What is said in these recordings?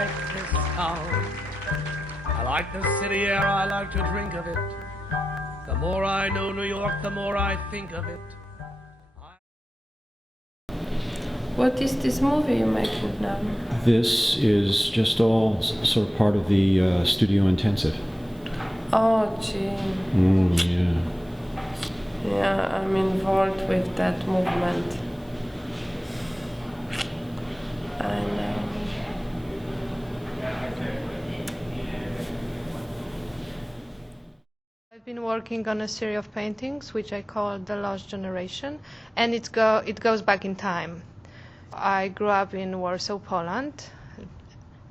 like this town. I like the city air, I like to drink of it. The more I know New York, the more I think of it. What is this movie you're making now? This is just all sort of part of the studio intensive. Oh, gee. Yeah. Yeah, I'm involved with that movement. I know. I've been working on a series of paintings which I call The Lost Generation, and it goes back in time. I grew up in Warsaw, Poland,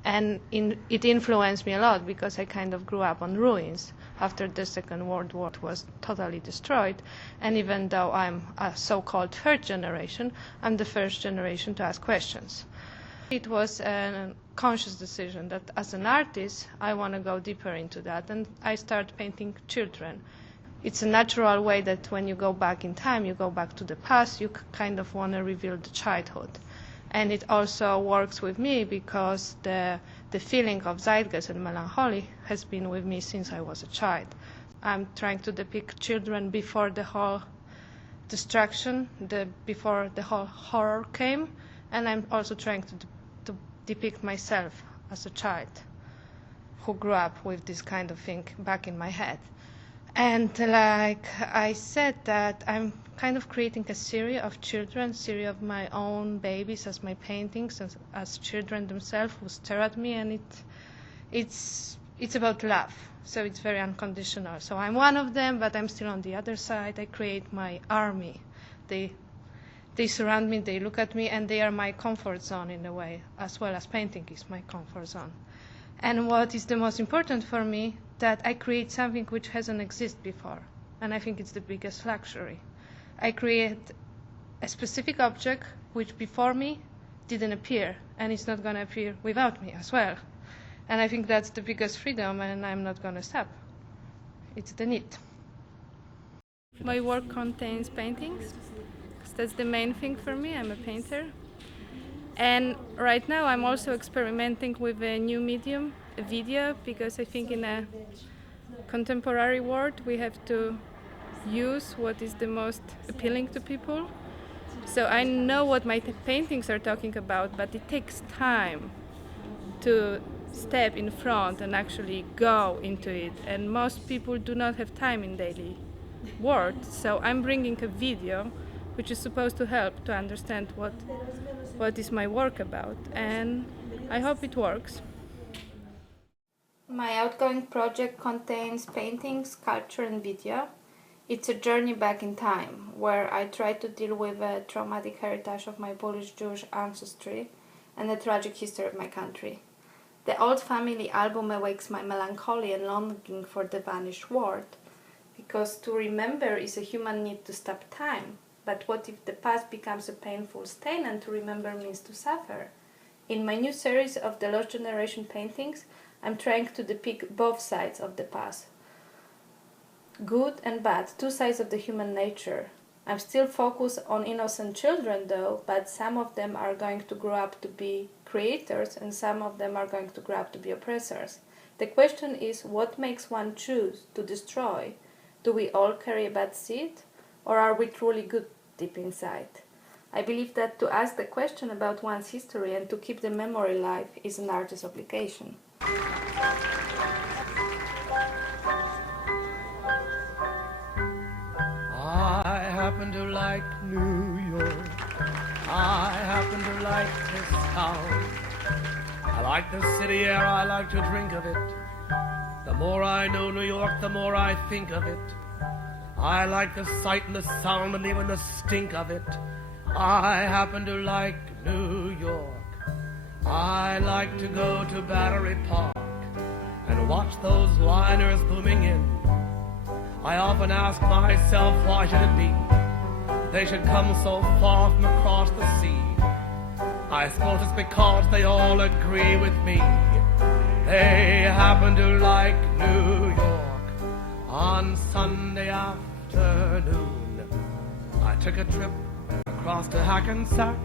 and it influenced me a lot because I kind of grew up on ruins after the Second World War was totally destroyed. And even though I'm a so-called third generation, I'm the first generation to ask questions. It was a conscious decision that as an artist, I want to go deeper into that, and I started painting children. It's a natural way that when you go back in time, you go back to the past, you kind of want to reveal the childhood. And it also works with me because the feeling of zeitgeist and melancholy has been with me since I was a child. I'm trying to depict children before the whole destruction, before the whole horror came, and I'm also trying to depict myself as a child who grew up with this kind of thing back in my head. And like I said, that I'm kind of creating a series of children, series of my own babies as my paintings, as children themselves who stare at me, and it's about love. So it's very unconditional. So I'm one of them, but I'm still on the other side. I create my army. They surround me, they look at me, and they are my comfort zone in a way, as well as painting is my comfort zone. And what is the most important for me, that I create something which hasn't existed before. And I think it's the biggest luxury. I create a specific object which before me didn't appear, and it's not going to appear without me as well. And I think that's the biggest freedom, and I'm not going to stop. It's the need. My work contains paintings, because that's the main thing for me. I'm a painter. And right now I'm also experimenting with a new medium, a video, because I think in a contemporary world we have to use what is the most appealing to people. So I know what my paintings are talking about, but it takes time to step in front and actually go into it. And most people do not have time in daily world. So I'm bringing a video which is supposed to help to understand what is my work about, and I hope it works. My outgoing project contains paintings, sculpture and video. It's a journey back in time where I try to deal with a traumatic heritage of my Polish Jewish ancestry and the tragic history of my country. The old family album awakes my melancholy and longing for the vanished world, because to remember is a human need to stop time. But what if the past becomes a painful stain and to remember means to suffer? In my new series of the Lost Generation paintings, I'm trying to depict both sides of the past. Good and bad, two sides of the human nature. I'm still focused on innocent children though, but some of them are going to grow up to be creators and some of them are going to grow up to be oppressors. The question is, what makes one choose to destroy? Do we all carry a bad seed? Or are we truly good deep inside? I believe that to ask the question about one's history and to keep the memory alive is an artist's obligation. I happen to like New York. I happen to like this town. I like the city air, I like to drink of it. The more I know New York, the more I think of it. I like the sight and the sound and even the stink of it. I happen to like New York. I like to go to Battery Park and watch those liners booming in. I often ask myself, why should it be they should come so far from across the sea? I suppose it's because they all agree with me. They happen to like New York. On Sunday afternoon, I took a trip across to Hackensack,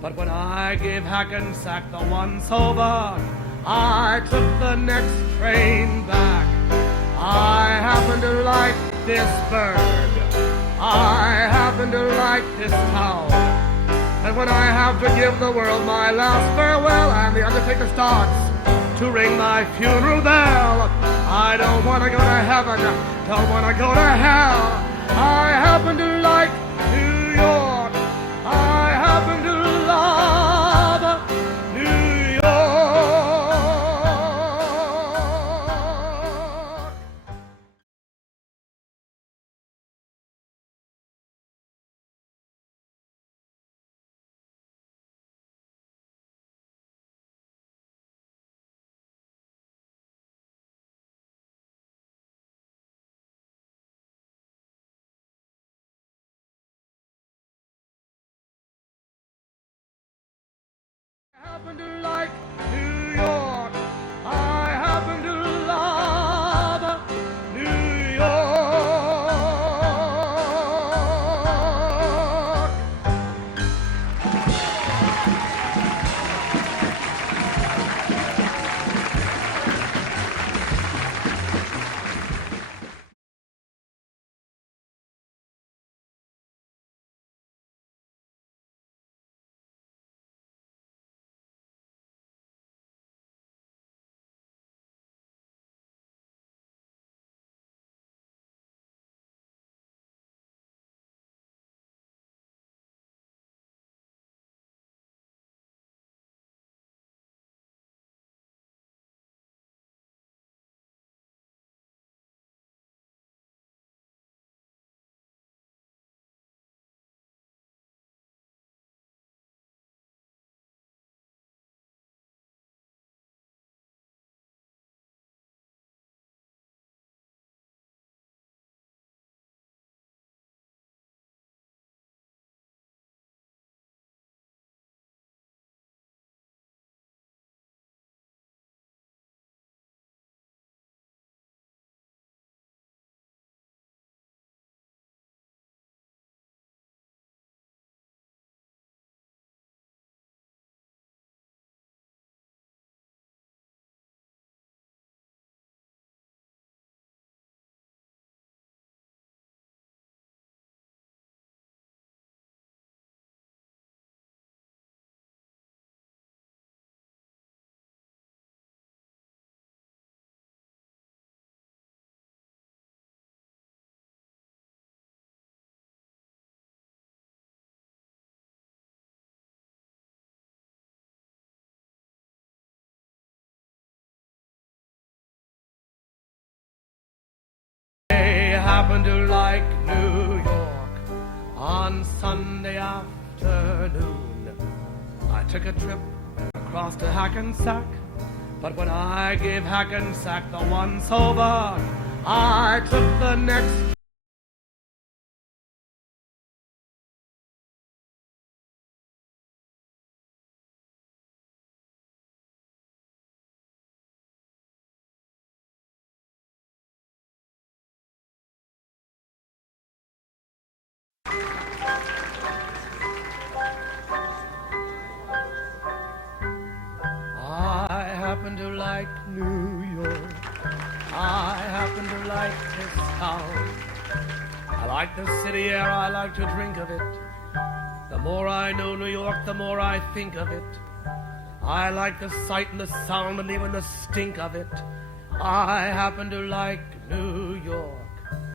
but when I gave Hackensack the once over, I took the next train back. I happen to like this bird. I happen to like this town. And when I have to give the world my last farewell and the undertaker starts to ring my funeral bell, I don't want to go to heaven, don't want to go to hell. I happen to like New York. I happen to love New York. I happen to like New York. I happen to love New York. Happen to like New York on Sunday afternoon. I took a trip across to Hackensack, but when I gave Hackensack the once over, I took the next. I happen to like New York. I happen to like this town. I like the city air, I like to drink of it. The more I know New York, the more I think of it. I like the sight and the sound and even the stink of it. I happen to like New York.